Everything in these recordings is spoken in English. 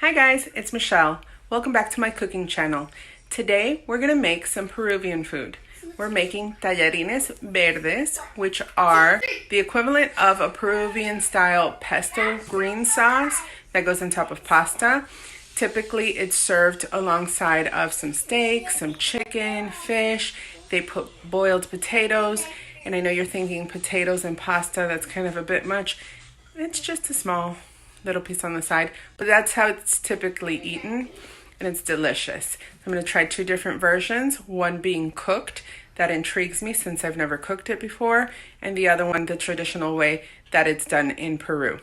Hi guys, it's Michelle. Welcome back to my cooking channel. Today we're gonna make some Peruvian food. We're making Tallarines Verdes, which are the equivalent of a Peruvian-style pesto green sauce that goes on top of pasta. Typically it's served alongside of some steak, some chicken, fish. They put boiled potatoes, and I know you're thinking potatoes and pasta, that's kind of a bit much. It's just a small little piece on the side, but that's how it's typically eaten, and it's delicious. I'm going to try two different versions, one being cooked, that intrigues me since I've never cooked it before, and the other one the traditional way that it's done in Peru,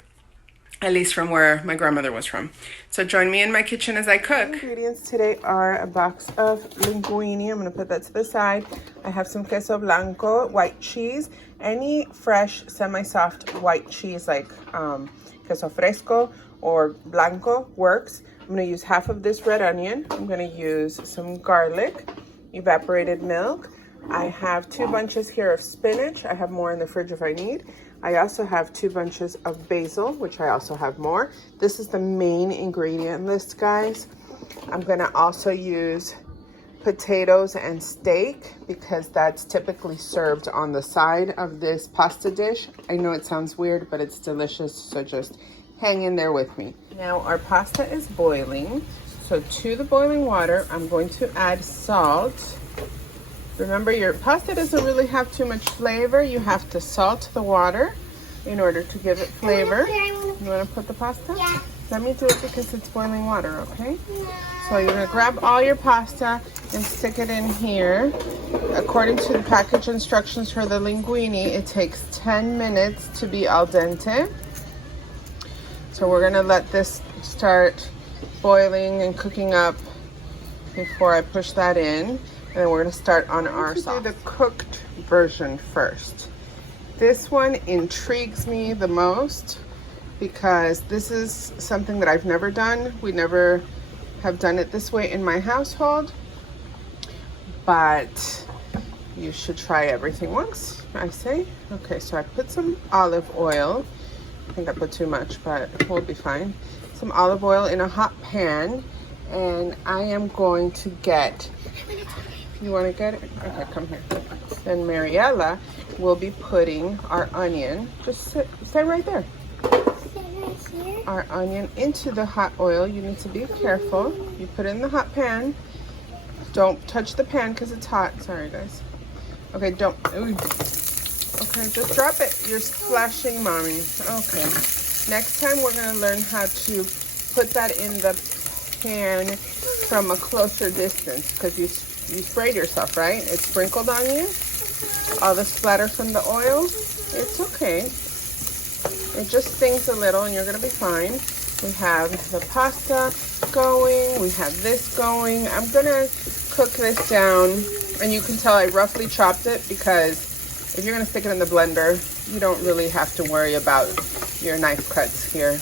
at least from where my grandmother was from. So join me in my kitchen as I cook. The ingredients today are a box of linguine. I'm going to put that to the side. I have some queso blanco, white cheese, any fresh semi-soft white cheese like queso fresco or blanco works. I'm going to use half of this red onion. I'm going to use some garlic, evaporated milk. I have 2 bunches here of spinach. I have more in the fridge if I need. I also have 2 bunches of basil, which I also have more. This is the main ingredient list, guys. I'm going to also use potatoes and steak because that's typically served on the side of this pasta dish. I know it sounds weird, but it's delicious, so just hang in there with me. Now our pasta is boiling, so to the boiling water I'm going to add salt. Remember, your pasta doesn't really have too much flavor. You have to salt the water in order to give it flavor. You want to put the pasta? Yeah. Let me do it because it's boiling water, okay? So you're going to grab all your pasta and stick it in here. According to the package instructions for the linguine, it takes 10 minutes to be al dente. So we're going to let this start boiling and cooking up before I push that in. And then we're going to start on our sauce. Do the cooked version first. This one intrigues me the most because this is something that I've never done. We never have done it this way in my household, but you should try everything once, I say. Okay, so I put some olive oil. I think I put too much, but we'll be fine. Some olive oil in a hot pan, and I am going to get, you want to get it? Okay, come here. Then Mariella will be putting our onion, just stay right there. Our onion into the hot oil. You need to be careful. You put it in the hot pan. Don't touch the pan because it's hot. Sorry, guys. Okay, don't. Ooh. Okay, just drop it. You're splashing, mommy. Okay. Next time we're going to learn how to put that in the pan from a closer distance because you sprayed yourself, right? It sprinkled on you. All the splatter from the oil. It's okay. It just stings a little and you're going to be fine. We have the pasta going. We have this going. I'm going to cook this down. And you can tell I roughly chopped it because if you're going to stick it in the blender, you don't really have to worry about your knife cuts here.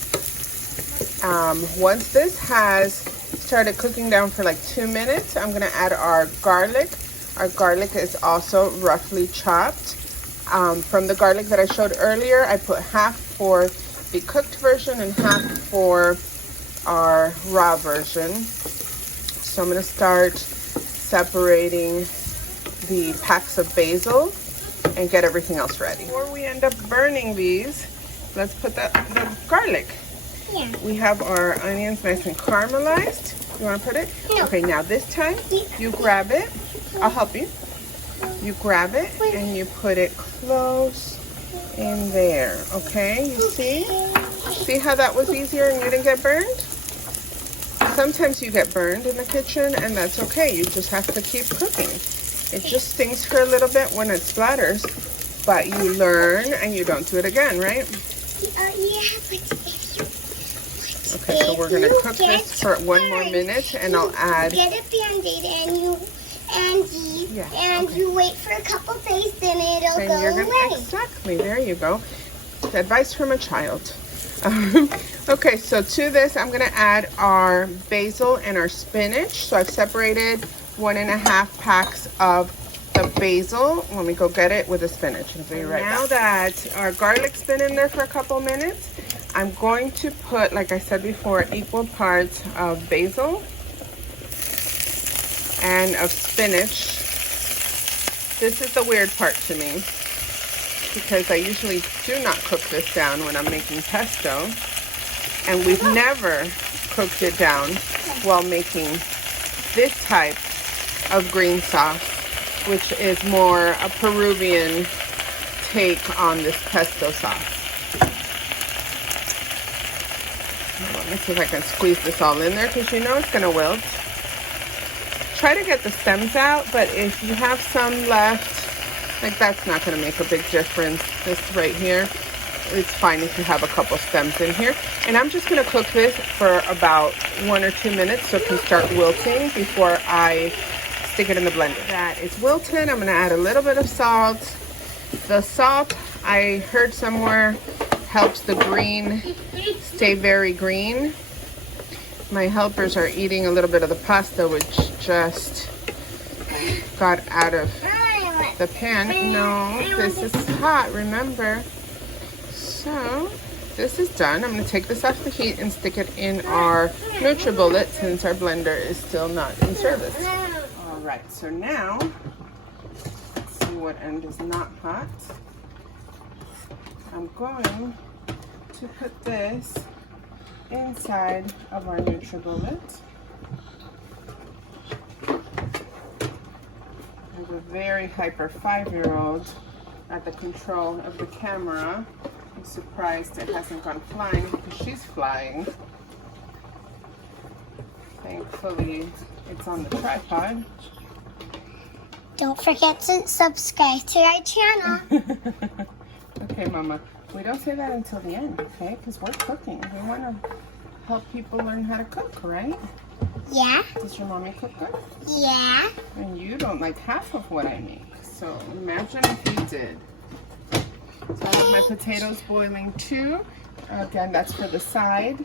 Once this has started cooking down for like 2 minutes, I'm going to add our garlic. Our garlic is also roughly chopped. From the garlic that I showed earlier, I put half for the cooked version and half for our raw version. So I'm going to start separating the packs of basil and get everything else ready. Before we end up burning these, let's put the garlic. Yeah. We have our onions nice and caramelized. You want to put it? No. Okay, now this time you grab it. I'll help you. You grab it and you put it close in there, okay? You see? See how that was easier and you didn't get burned? Sometimes you get burned in the kitchen and that's okay. You just have to keep cooking. It just stings for a little bit when it splatters, but you learn and you don't do it again, right? Okay, so we're gonna cook this for 1 more minute and I'll add... Get a Band-Aid and you wait for a couple days, then it'll go away. Exactly, there you go. Advice from a child. Okay, so to this I'm gonna add our basil and our spinach. So I've separated 1.5 packs of the basil. Let me go get it with the spinach. I'll be right back. Now that our garlic's been in there for a couple minutes, I'm going to put, like I said before, equal parts of basil and of spinach. This is the weird part to me because I usually do not cook this down when I'm making pesto, and we've never cooked it down while making this type of green sauce, which is more a Peruvian take on this pesto sauce. Let me see if I can squeeze this all in there because you know it's going to wilt. Try to get the stems out, but if you have some left, like that's not going to make a big difference. This right here, it's fine if you have a couple stems in here. And I'm just going to cook this for about 1 or 2 minutes so it can start wilting before I stick it in the blender. That is wilted. I'm going to add a little bit of salt. The salt, I heard somewhere, helps the green stay very green. My helpers are eating a little bit of the pasta, which just got out of the pan. No, this is hot, remember. So this is done. I'm going to take this off the heat and stick it in our NutriBullet since our blender is still not in service. All right, so now let's see what end is not hot. I'm going to put this inside of our NutriBullet. I have a very hyper 5-year-old at the control of the camera. I'm surprised it hasn't gone flying because she's flying. Thankfully, it's on the tripod. Don't forget to subscribe to our channel. Okay, Mama. We don't say that until the end, okay? Because we're cooking. We want to help people learn how to cook, right? Yeah. Does your mommy cook good? Yeah. And you don't like half of what I make. So imagine if you did. So I have my potatoes boiling too. Again, that's for the side.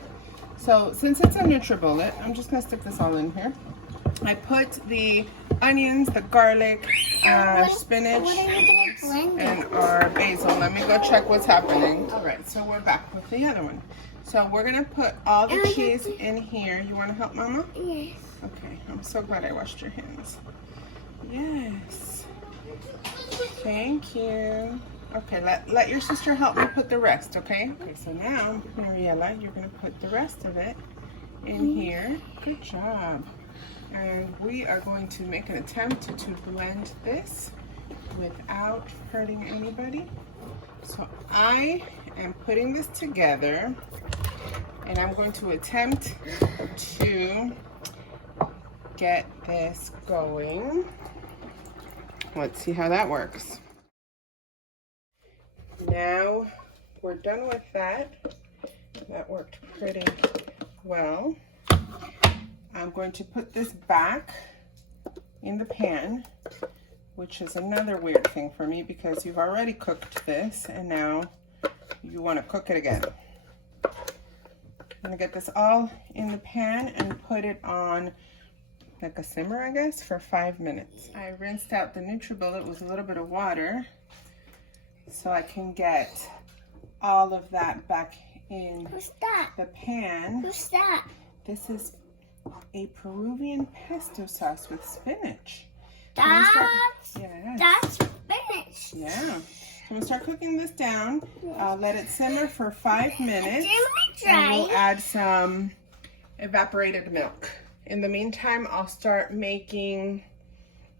So since it's a NutriBullet, I'm just going to stick this all in here. I put the onions, the garlic, spinach, and our basil. Let me go check what's happening. All right, so we're back with the other one. So we're going to put all the cheese in here. You want to help, Mama? Yes. Okay, I'm so glad I washed your hands. Yes. Thank you. Okay, let your sister help me put the rest, okay? Okay, so now, Mariela, you're going to put the rest of it in here. Good job. And we are going to make an attempt to blend this without hurting anybody. So I am putting this together and I'm going to attempt to get this going. Let's see how that works. Now we're done with that. That worked pretty well. I'm going to put this back in the pan, which is another weird thing for me because you've already cooked this and now you want to cook it again. I'm going to get this all in the pan and put it on like a simmer, I guess, for 5 minutes. I rinsed out the NutriBullet with a little bit of water so I can get all of that back in the pan. What's that? This is a Peruvian pesto sauce with spinach. That's Yeah. spinach. So I'm gonna start cooking this down. Let it simmer for 5 minutes. And we'll add some evaporated milk. In the meantime, I'll start making,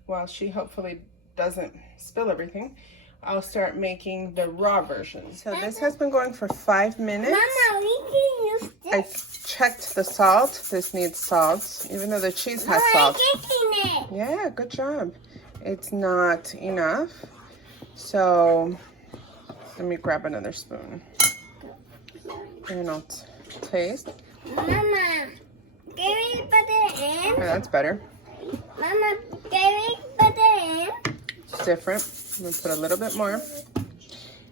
while she hopefully doesn't spill everything, I'll start making the raw version. So this has been going for 5 minutes. Mama, we can use this. I checked the salt. This needs salt, even though the cheese has salt. Yeah, good job. It's not enough. So let me grab another spoon. And I'll taste. Mama, can we put it in? Oh, that's better. Mama, can we put it in? It's different. I'm going to put a little bit more.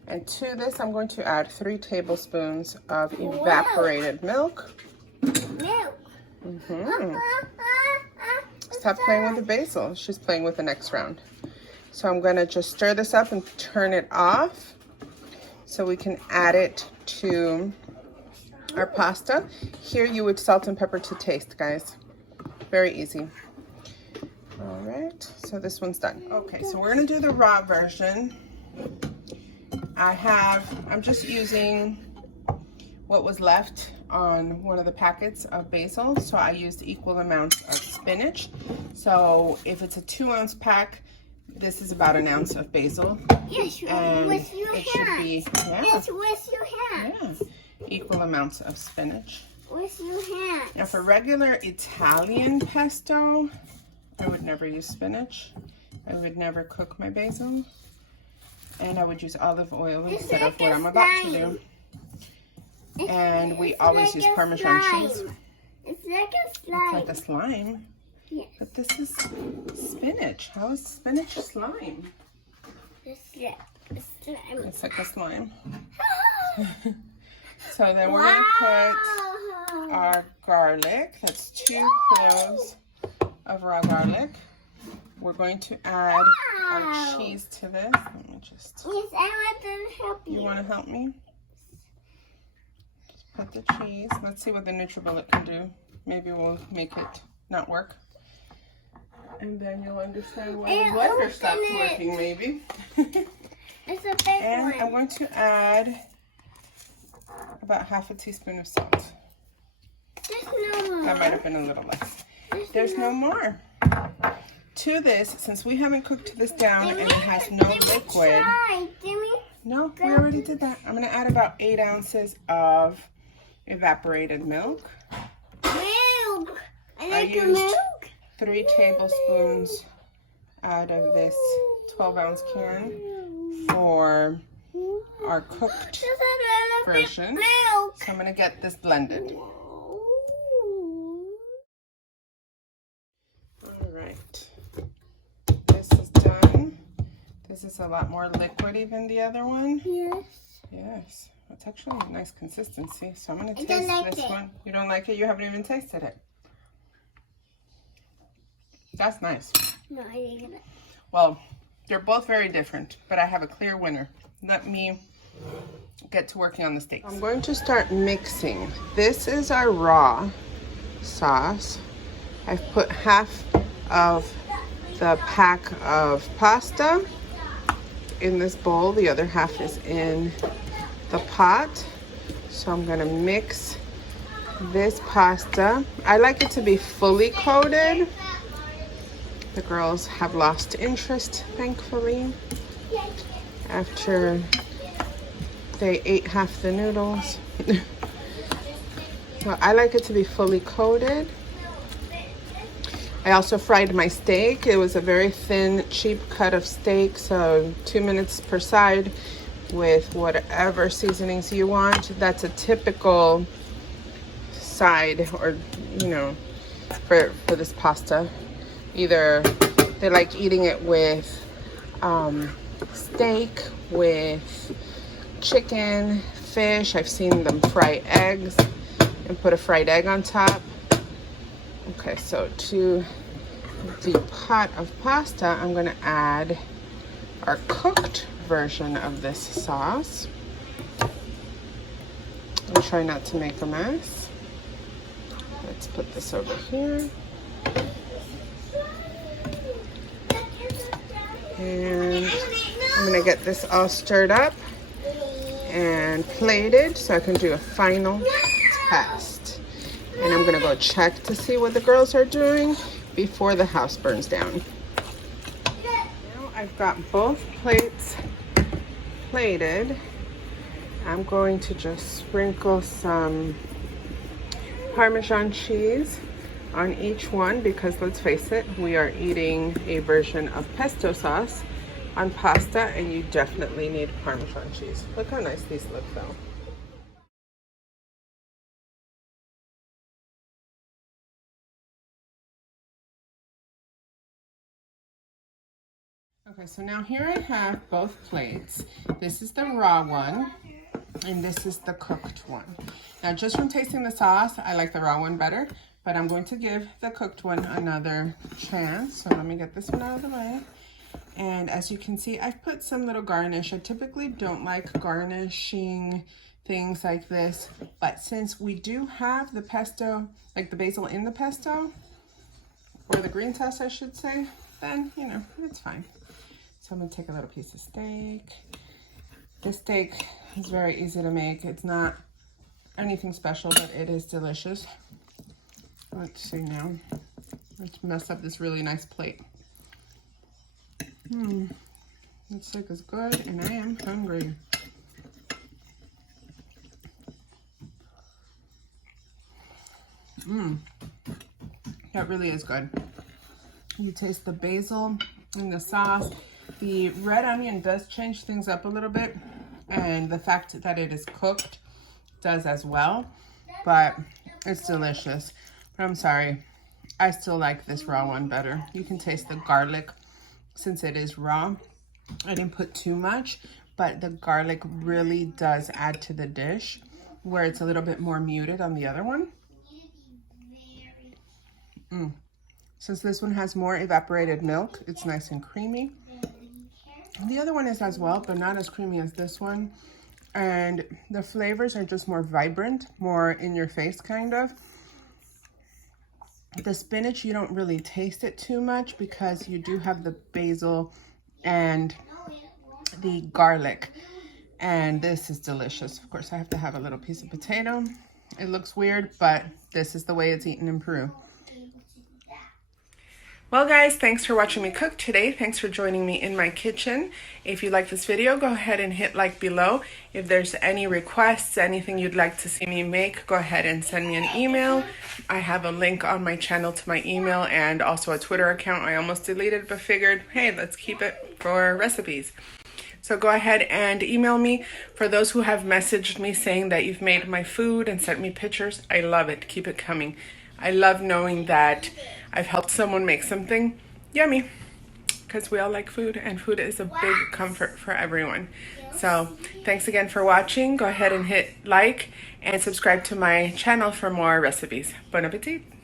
And to this, I'm going to add 3 tablespoons of evaporated milk. Milk. Stop playing with the basil. She's playing with the next round. So I'm going to just stir this up and turn it off so we can add it to our pasta. Here you would salt and pepper to taste, guys. Very easy. All right, so this one's done. Okay, so we're gonna do the raw version. I'm just using what was left on one of the packets of basil. So I used equal amounts of spinach. So if it's a 2-ounce pack, this is about 1 ounce of basil. Yes, And with your it hands. should be, yeah, Yes, with your hands. yeah, equal amounts of spinach. With your hands. Now for regular Italian pesto, I would never use spinach. I would never cook my basil. And I would use olive oil instead of what I'm about to do. And we always use Parmesan cheese. It's like a slime. It's like a slime. Yes. But this is spinach. How is spinach slime? It's like a slime. It's like a slime. So then we're going to put our garlic. That's 2 cloves of raw garlic. We're going to add our cheese to this. Let me just... Yes, I want to help you. You want to help me? Just put the cheese. Let's see what the NutriBullet can do. Maybe we'll make it not work. And then you'll understand why the blender stopped working, maybe. It's a big And one. I'm going to add about half a teaspoon of salt. There's no more. That might have been a little less. There's no more. To this, since we haven't cooked this down and it has no liquid. No, we already did that. I'm going to add about 8 ounces of evaporated milk. Milk. I used milk. 3 tablespoons out of this 12-ounce can for our cooked Just a little version. bit milk. So I'm going to get this blended. All right. This is done. This is a lot more liquidy than the other one. Yes. Yes. It's actually a nice consistency. So I'm going to I don't taste like this it. one. You don't like it? You haven't even tasted it. That's nice. No, I didn't get it. Well, they're both very different, but I have a clear winner. Let me get to working on the steaks. I'm going to start mixing. This is our raw sauce. I've put half of the pack of pasta in this bowl. The other half is in the pot. So I'm going to mix this pasta. I like it to be fully coated. The girls have lost interest, thankfully, after they ate half the noodles. So I like it to be fully coated. I also fried my steak. It was a very thin, cheap cut of steak, so 2 minutes per side with whatever seasonings you want. That's a typical side, or you know, for this pasta. Either they like eating it with steak, with chicken, fish. I've seen them fry eggs and put a fried egg on top. Okay, so to the pot of pasta, I'm going to add our cooked version of this sauce. I'll try not to make a mess. Let's put this over here. And I'm going to get this all stirred up and plated so I can do a final test. And I'm going to go check to see what the girls are doing before the house burns down. Now I've got both plates plated. I'm going to just sprinkle some Parmesan cheese on each one because, let's face it, we are eating a version of pesto sauce on pasta, and you definitely need Parmesan cheese. Look how nice these look though. Okay, so now here I have both plates. This is the raw one, and this is the cooked one. Now, just from tasting the sauce, I like the raw one better, but I'm going to give the cooked one another chance. So let me get this one out of the way. And as you can see, I've put some little garnish. I typically don't like garnishing things like this. But since we do have the pesto, like the basil in the pesto, or the green sauce, I should say, then, you know, it's fine. So I'm gonna take a little piece of steak. This steak is very easy to make. It's not anything special, but it is delicious. Let's see now. Let's mess up this really nice plate. This steak is good, and I am hungry. That really is good. You taste the basil in the sauce. The red onion does change things up a little bit, and the fact that it is cooked does as well, but it's delicious. But I'm sorry, I still like this raw one better. You can taste the garlic since it is raw. I didn't put too much, but the garlic really does add to the dish, where it's a little bit more muted on the other one. Since this one has more evaporated milk, it's nice and creamy. The other one is as well, but not as creamy as this one. And the flavors are just more vibrant, more in your face kind of. The spinach, you don't really taste it too much because you do have the basil and the garlic. And this is delicious. Of course, I have to have a little piece of potato. It looks weird, but this is the way it's eaten in Peru. Well guys, thanks for watching me cook today. Thanks for joining me in my kitchen. If you like this video, go ahead and hit like below. If there's any requests, anything you'd like to see me make, go ahead and send me an email. I have a link on my channel to my email and also a Twitter account. I almost deleted, but figured, hey, let's keep it for recipes. So go ahead and email me. For those who have messaged me saying that you've made my food and sent me pictures, I love it. Keep it coming. I love knowing that I've helped someone make something yummy, because we all like food, and food is a big comfort for everyone. So thanks again for watching. Go ahead and hit like and subscribe to my channel for more recipes. Bon appetit!